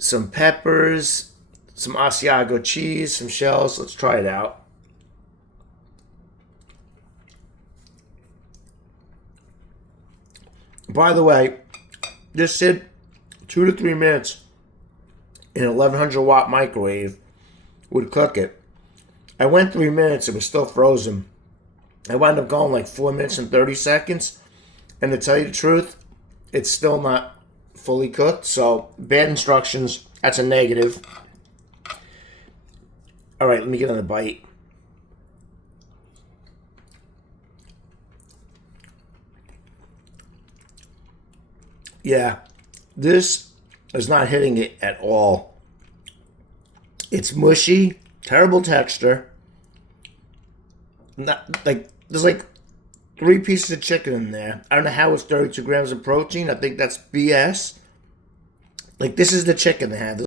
some peppers, some Asiago cheese, some shells. Let's try it out. By the way, this said 2 to 3 minutes in an 1100 watt microwave would cook it. I went 3 minutes, it was still frozen. I wound up going like 4 minutes and 30 seconds. And to tell you the truth, it's still not fully cooked. So, bad instructions, that's a negative. All right, let me get on the bite. Yeah, this is not hitting it at all. It's mushy, terrible texture. Not like there's like 3 pieces of chicken in there. I don't know how it's 32 grams of protein. I think that's BS. Like, this is the chicken they have.